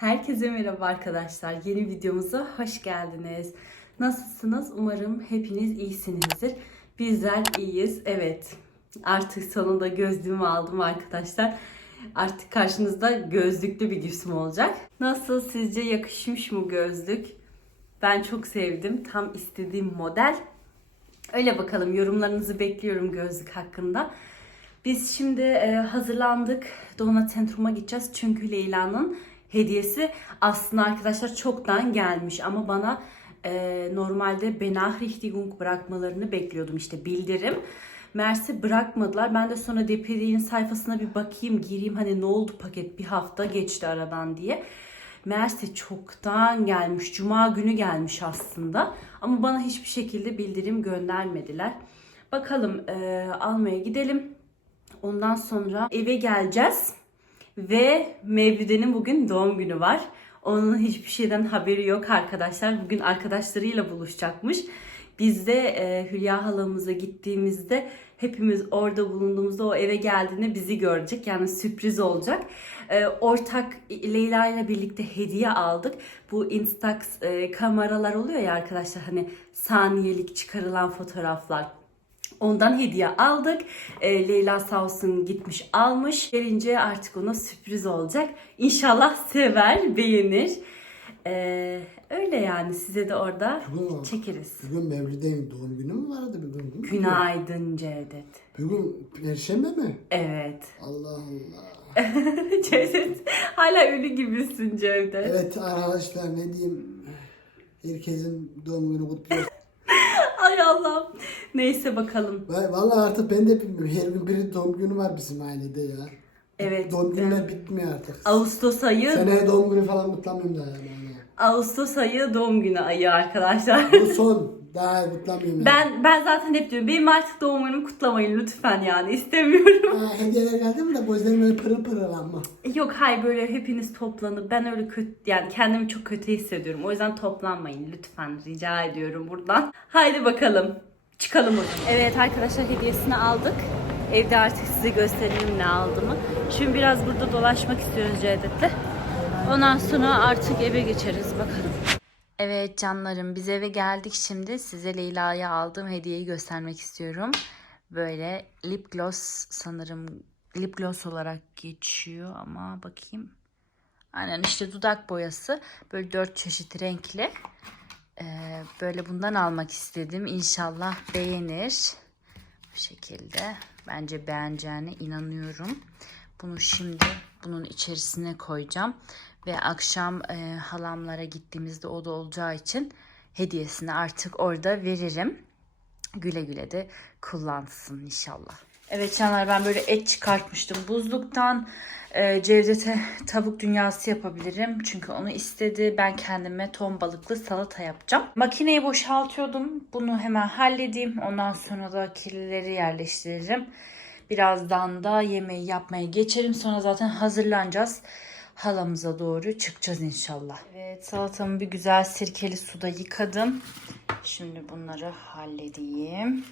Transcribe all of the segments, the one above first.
Herkese merhaba arkadaşlar. Yeni videomuza hoş geldiniz. Nasılsınız? Umarım hepiniz iyisinizdir. Bizler iyiyiz. Evet. Artık sonunda gözlüğümü aldım arkadaşlar. Artık karşınızda gözlüklü bir Gülsüm olacak. Nasıl sizce yakışmış mı gözlük? Ben çok sevdim. Tam istediğim model. Öyle bakalım yorumlarınızı bekliyorum gözlük hakkında. Biz şimdi e, hazırlandık. Donut Centrum'a gideceğiz. Çünkü Leyla'nın hediyesi aslında arkadaşlar çoktan gelmiş. Ama bana e, normalde Benachrichtigung bırakmalarını bekliyordum. işte bildirim. Mersi bırakmadılar. Ben de sonra DPD'nin sayfasına bir bakayım, gireyim. Hani ne oldu paket bir hafta geçti aradan diye. Meğerse çoktan gelmiş. Cuma günü gelmiş aslında. Ama bana hiçbir şekilde bildirim göndermediler. Bakalım e, almaya gidelim. Ondan sonra eve geleceğiz. Ve Mevlüde'nin bugün doğum günü var. Onun hiçbir şeyden haberi yok arkadaşlar. Bugün arkadaşlarıyla buluşacakmış. Biz de e, Hülya halamıza gittiğimizde hepimiz orada bulunduğumuzda o eve geldiğinde bizi görecek. Yani sürpriz olacak. E, ortak Leyla ile birlikte hediye aldık. Bu Instax e, kameralar oluyor ya arkadaşlar hani saniyelik çıkarılan fotoğraflar. Ondan hediye aldık. E, Leyla sağ olsun gitmiş almış. Gelince artık ona sürpriz olacak. İnşallah sever, beğenir. E, öyle yani size de orada Bugün, çekeriz. bugün Mevlid'in doğum günü mü vardı bugün? mi? Günaydın Cevdet. Bugün Perşembe mi? Evet. Allah Allah. Cevdet hala ölü gibisin Cevdet. Evet arkadaşlar ne diyeyim. Herkesin doğum günü. Ay Allah'ım. Neyse bakalım. Vay, Vallahi artık ben de bilmiyorum. Her gün bir doğum günü var bizim ailede ya. Evet. Doğum günler bitmiyor artık. Ağustos ayı, Seneye doğum günü falan kutlamıyorum daha yani. Ağustos ayı doğum günü ayı arkadaşlar. Bu son. Daha kutlamıyorum. yani. Ben ben zaten hep diyorum benim artık doğum günümü kutlamayın lütfen yani istemiyorum. Ha, hediyeler geldi mi de gözlerim böyle pırıl pırıl ama. Yok hayır böyle hepiniz toplanıp ben öyle kötü yani kendimi çok kötü hissediyorum. O yüzden toplanmayın lütfen rica ediyorum buradan. Haydi bakalım çıkalım buradan. Evet arkadaşlar hediyesini aldık. Evde artık size gösterelim ne aldığımı. Şimdi biraz burada dolaşmak istiyoruz Cevdet'le. Ondan sonra artık eve geçeriz bakalım. Evet canlarım biz eve geldik şimdi. Size Leyla'ya aldığım hediyeyi göstermek istiyorum. Böyle lip gloss sanırım lip gloss olarak geçiyor ama bakayım. Aynen işte dudak boyası. Böyle dört çeşit renkli. Ee, böyle bundan almak istedim. İnşallah beğenir. Bu şekilde. Bence beğeneceğine inanıyorum. Bunu şimdi bunun içerisine koyacağım. Ve akşam e, halamlara gittiğimizde o da olacağı için hediyesini artık orada veririm. Güle güle de kullansın inşallah. Evet canlar ben böyle et çıkartmıştım buzluktan. Ee, Cevdet'e tavuk dünyası yapabilirim. Çünkü onu istedi. Ben kendime ton balıklı salata yapacağım. Makineyi boşaltıyordum. Bunu hemen halledeyim. Ondan sonra da kirlileri yerleştiririm. Birazdan da yemeği yapmaya geçerim. Sonra zaten hazırlanacağız. Halamıza doğru çıkacağız inşallah. Evet salatamı bir güzel sirkeli suda yıkadım. Şimdi bunları halledeyim.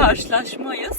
Karşılaşmayız.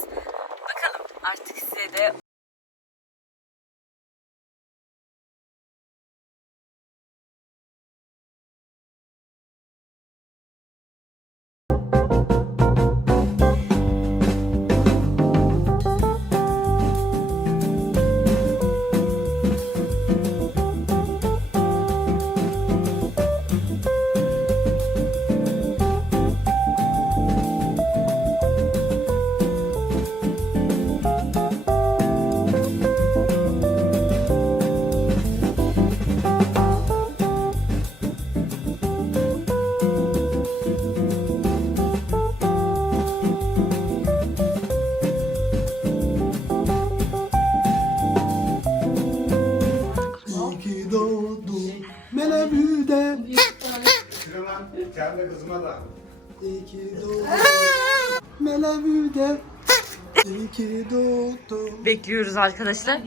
Bekliyoruz arkadaşlar.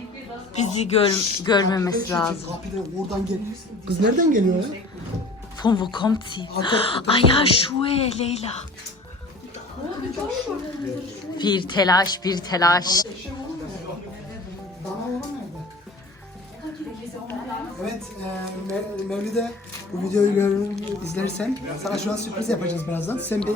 Bizi gör, görmemesi lazım. Kapıda oradan gel. Kız nereden geliyor ya? Von wo kommt sie? Ah ja, Schuhe, Leyla. Bir telaş, bir telaş. Evet, e, Mev- Mevlide bu videoyu gör, izlersen sana şu an sürpriz yapacağız birazdan. Sen de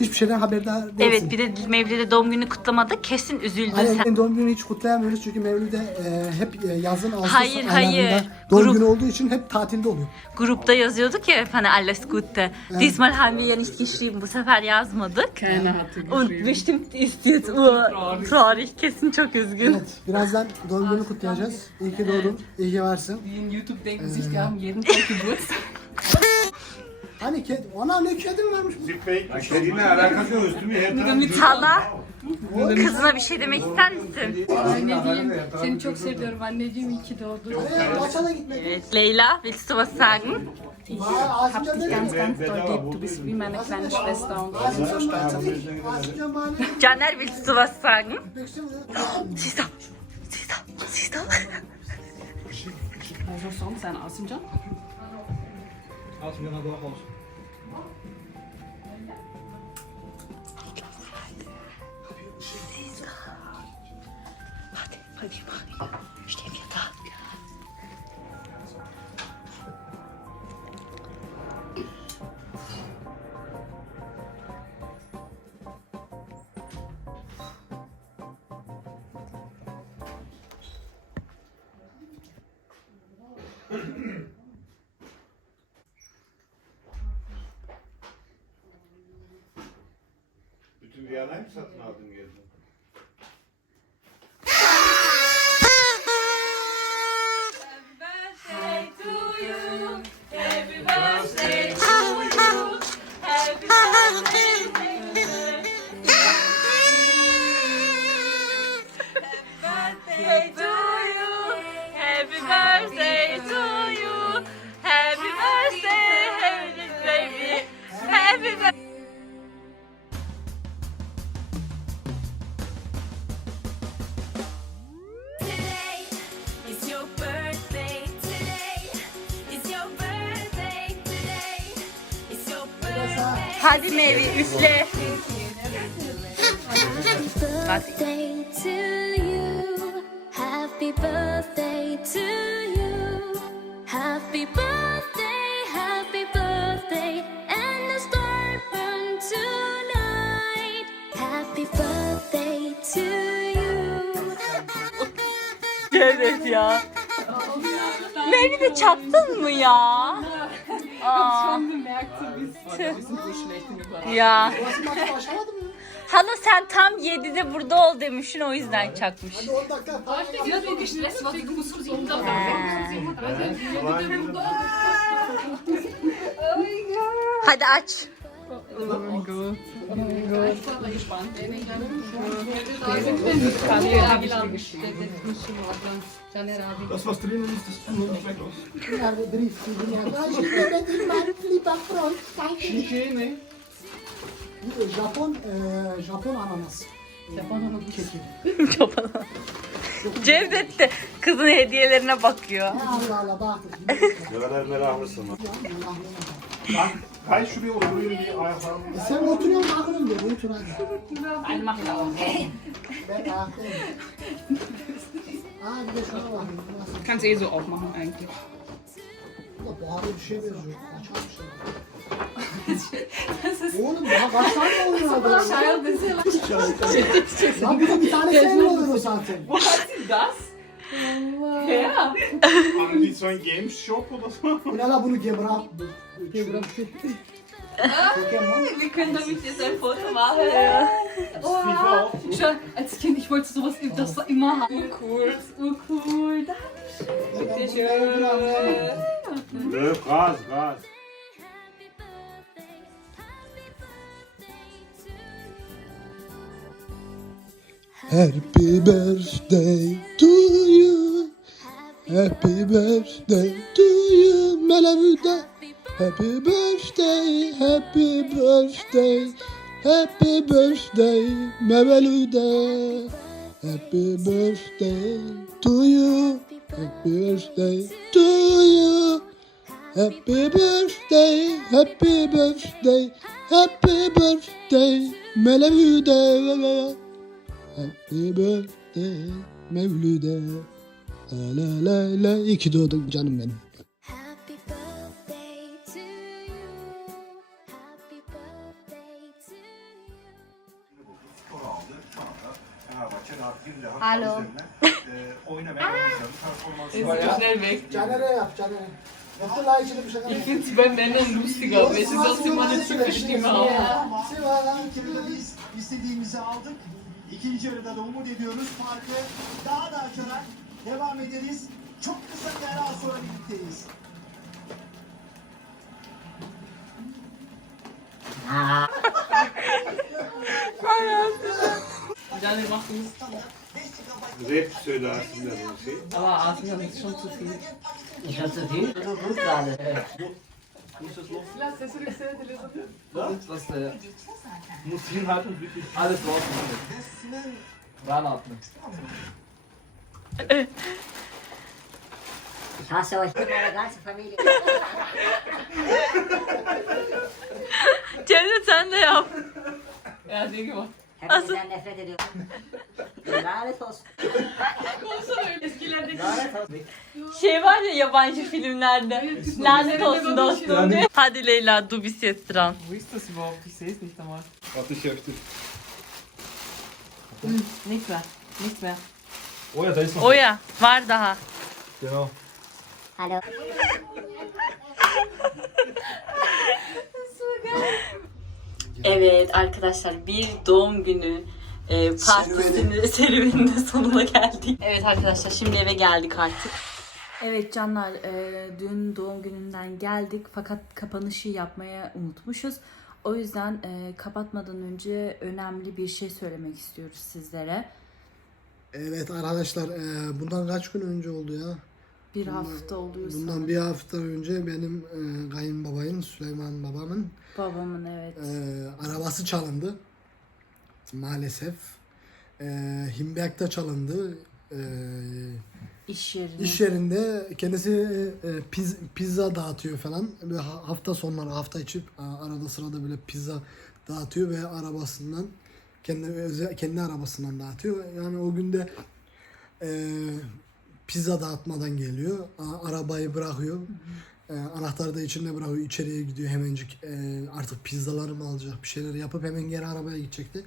hiçbir şeyden haberdar değilsin. Evet, bir de Mevlid'e doğum günü kutlamadı. Kesin üzüldün Aynen sen. doğum günü hiç kutlayamıyoruz çünkü Mevlüt'te e, hep e, yazın Ağustos Hayır, hayır. doğum Grup- günü olduğu için hep tatilde oluyor. Grupta yazıyorduk ya hani alles Gute. Diesmal haben wir ja nicht geschrieben. Bu sefer yazmadık. Keiner hatte Und bestimmt ist jetzt traurig. Kesin çok üzgün. Evet, birazdan doğum günü kutlayacağız. İyi ki doğdun, iyi ki varsın. İn YouTube haben jeden Tag Geburtstag. Hani kedi, ona ne kedin varmış bu? Zipbey, kedine alakası yok üstümü her taraf. Hala kızına bir şey demek ister misin? Anneciğim, seni çok seviyorum anneciğim iyi ki doğdun. Ee, maça da gitmek. Evet, Leyla, willst du was sagen? Vay, Asimcan dedi Ganz, mi? ganz doll lieb. Du bist wie meine kleine Schwester und Asimcan bana dedi. Asimcan bana dedi. Caner, willst du was sagen? Beksin Also sonst ein Außenjob? Hadi, hadi, hadi. Stehen wir satın aldın Hadi Mevi üfle. Birthday to you. Happy birthday to you. Happy birthday, happy birthday, and the star burn tonight. Happy birthday to you. Evet ya. Mevi de çaktın mı ya? Aa, Schon so. Ya. Basın maçı başlamadı mı? Hala sen tam 7'de burada ol demişsin o yüzden çakmış. 10 dakika. So gestresst war, du musst so Hadi aç. Oh. Oh. Das was drinnen ist, das wir nicht weg aus. Nerede Japon, e, Japon ananas. E, Keki. Cevdet de kızın hediyelerine bakıyor. Allah Allah bak. Ne kadar meraklısın. Kay şuraya oturuyor bir ayaklarımı. E sen oturuyorsun bakıyorum diyor. Otur hadi. İch auch. Ben ayaktayım. Aa bir de şuna. Bu Nasıl? Kannst eh so aufmachen eigentlich. Bu da buharlı bir şey benziyor. Kaçar bir şey. Oğlum daha kaç tane oluyor orada? Lan bir de bir tane sen oluyor o zaten. Wo hat sie das? Ja. Haben die so ein Games Shop oder so? Bu ne la bunu gebrak. Gebrak etti. Pokemon. Wir können damit jetzt ein Foto machen. FIFA auch. Schon als Kind, ich wollte sowas das war immer haben. Cool, cool. Dankeschön. Löw, gaz, gaz. Happy birthday to you. Happy birthday to you. Melavuda. Happy birthday, happy birthday, happy birthday, Meveluda. Happy birthday to you. Happy birthday to you. Happy birthday, happy birthday, happy birthday, Melavuda. Happy birthday Mevlüde. La la la la. İyi ki doğdun canım benim. E. Ist weg. Caner'e yap Caner'e. Yaptı la içine bir şey Ich finde sie beim Nennen lustiger, weil sie sonst immer eine tiefe Stimme haben. Biz istediğimizi aldık. İkinci yarıda da umut ediyoruz. Farkı daha da açarak devam ederiz. Çok kısa bir ara sonra birlikteyiz. Macht es. Rap söylersin de bu şey. Aber Arsenal ist schon zu viel. Ich hatte zu viel. Du gut gerade. Lass das zurück, Was? Was äh, muss hinhalten und wirklich alles rausmachen. Ranatmen. Ich hasse euch mit meiner ganzen Familie. Cevdet sen de yap. Er hat den gemacht. Hepinizden nefret ediyorum. Lanet olsun. Lanet olsun. Şey var ya yabancı filmlerde. Lanet olsun dostum. Hadi Leyla du bist jetzt dran. Wo ist das überhaupt? Ich sehe es nicht einmal. Atış yaptı. Nichts mehr. Nichts mehr. Oh ja, da ist noch. Oya var daha. Genau. Hallo. Evet arkadaşlar bir doğum günü e, partisinin serüveninde sonuna geldik. Evet arkadaşlar şimdi eve geldik artık. Evet canlar e, dün doğum gününden geldik fakat kapanışı yapmaya unutmuşuz. O yüzden e, kapatmadan önce önemli bir şey söylemek istiyoruz sizlere. Evet arkadaşlar e, bundan kaç gün önce oldu ya? Bir hafta oluyor Bundan sanırım. bir hafta önce benim e, kayınbabayın Süleyman babamın Babamın evet. e, arabası çalındı. Maalesef. E, Himberg'de çalındı. E, iş yerinde. İş yerinde kendisi e, piz- pizza dağıtıyor falan. Böyle ha- hafta sonları hafta içi arada sırada böyle pizza dağıtıyor ve arabasından kendi özel, kendi arabasından dağıtıyor. Yani o günde e, pizza dağıtmadan geliyor. A- arabayı bırakıyor. E, anahtarı da içinde bırakıyor. içeriye gidiyor hemencik. E, artık pizzaları mı alacak bir şeyler yapıp hemen geri arabaya gidecekti.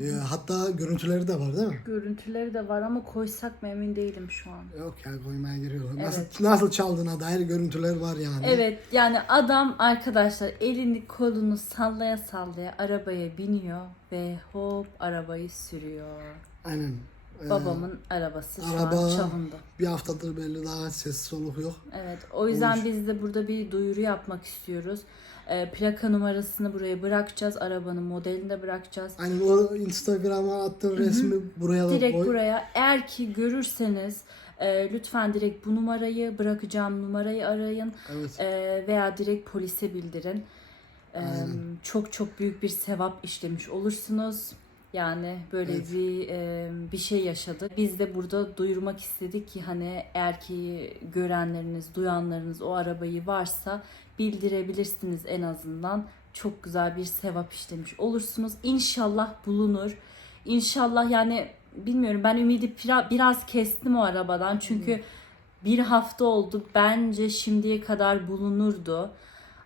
E, hatta görüntüleri de var değil mi? Görüntüleri de var ama koysak mı emin değilim şu an. Yok ya koymaya giriyor. Nasıl, Evet. nasıl çaldığına dair görüntüler var yani. Evet yani adam arkadaşlar elini kolunu sallaya sallaya arabaya biniyor ve hop arabayı sürüyor. Aynen. Ee, Babamın arabası şu araba- an çalındı. Bir haftadır belli daha ses soluk yok. Evet o yüzden biz de burada bir duyuru yapmak istiyoruz. Ee, plaka numarasını buraya bırakacağız. Arabanın modelini de bırakacağız. Aynen o Instagram'a attığın resmi buraya da Direkt koy. buraya eğer ki görürseniz e, lütfen direkt bu numarayı bırakacağım numarayı arayın Evet. E, veya direkt polise bildirin. E, Aynen. çok çok büyük bir sevap işlemiş olursunuz. Yani böyle Evet. bir e, bir şey yaşadı. Biz de burada duyurmak istedik ki hani ki görenleriniz, duyanlarınız o arabayı varsa bildirebilirsiniz en azından. Çok güzel bir sevap işlemiş olursunuz. İnşallah bulunur. İnşallah yani bilmiyorum ben ümidi biraz kestim o arabadan. Çünkü bir hafta oldu. Bence şimdiye kadar bulunurdu.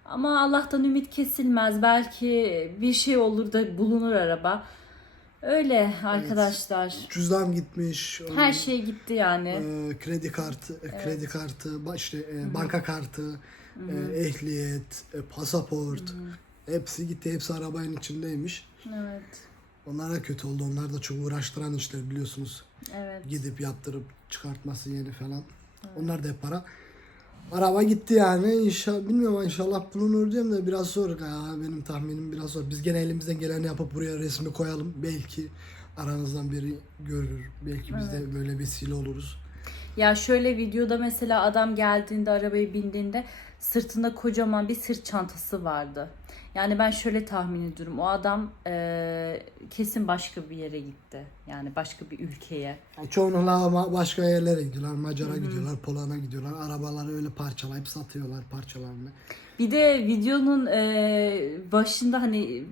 Ama Allah'tan ümit kesilmez. Belki bir şey olur da bulunur araba. Öyle arkadaşlar. Cüzdan gitmiş. Her şey gitti yani. e, kredi kartı, kredi kartı, işte e, banka kartı, e, ehliyet, e, pasaport. Hepsi gitti. Hepsi arabanın içindeymiş. Evet. Onlar da kötü oldu. Onlar da çok uğraştıran işler biliyorsunuz. Evet. Gidip yaptırıp çıkartması yeni falan. Onlar da hep para. Araba gitti yani. İnşallah bilmiyorum inşallah bulunur diyorum da biraz zor ya. Benim tahminim biraz zor. Biz gene elimizden geleni yapıp buraya resmi koyalım. Belki aranızdan biri görür. Belki biz de böyle vesile oluruz. Ya şöyle videoda mesela adam geldiğinde arabaya bindiğinde sırtında kocaman bir sırt çantası vardı. Yani ben şöyle tahmin ediyorum. O adam eee, kesin başka bir yere gitti. Yani başka bir ülkeye. Yani çoğunlukla ama başka yerlere gidiyorlar. Macara gidiyorlar, Polonya'ya gidiyorlar. Arabaları öyle parçalayıp satıyorlar parçalarını. Bir de videonun e, başında hani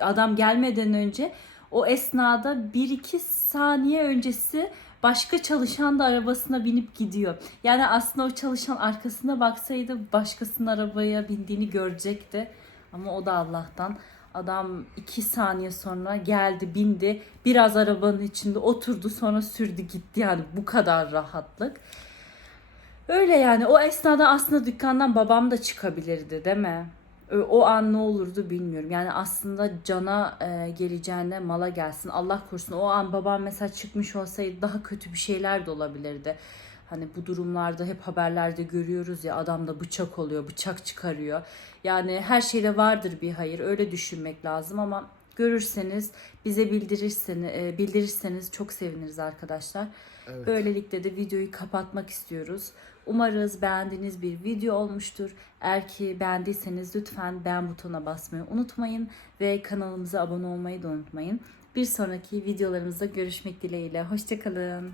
adam gelmeden önce o esnada 1-2 saniye öncesi başka çalışan da arabasına binip gidiyor. Yani aslında o çalışan arkasına baksaydı başkasının arabaya bindiğini görecekti. Ama o da Allah'tan. Adam 2 saniye sonra geldi bindi biraz arabanın içinde oturdu sonra sürdü gitti yani bu kadar rahatlık. Öyle yani o esnada aslında dükkandan babam da çıkabilirdi değil mi? O an ne olurdu bilmiyorum. Yani aslında cana e, geleceğine mala gelsin. Allah korusun. O an babam mesela çıkmış olsaydı daha kötü bir şeyler de olabilirdi. Hani bu durumlarda hep haberlerde görüyoruz ya adamda bıçak oluyor, bıçak çıkarıyor. Yani her şeyde vardır bir hayır. Öyle düşünmek lazım ama görürseniz bize bildirirseniz e, bildirirseniz çok seviniriz arkadaşlar. Böylelikle de videoyu kapatmak istiyoruz. Umarız beğendiğiniz bir video olmuştur. Eğer ki beğendiyseniz lütfen beğen butonuna basmayı unutmayın ve kanalımıza abone olmayı da unutmayın. Bir sonraki videolarımızda görüşmek dileğiyle. Hoşçakalın.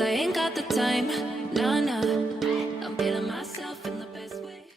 I ain't got the time. Nah, nah.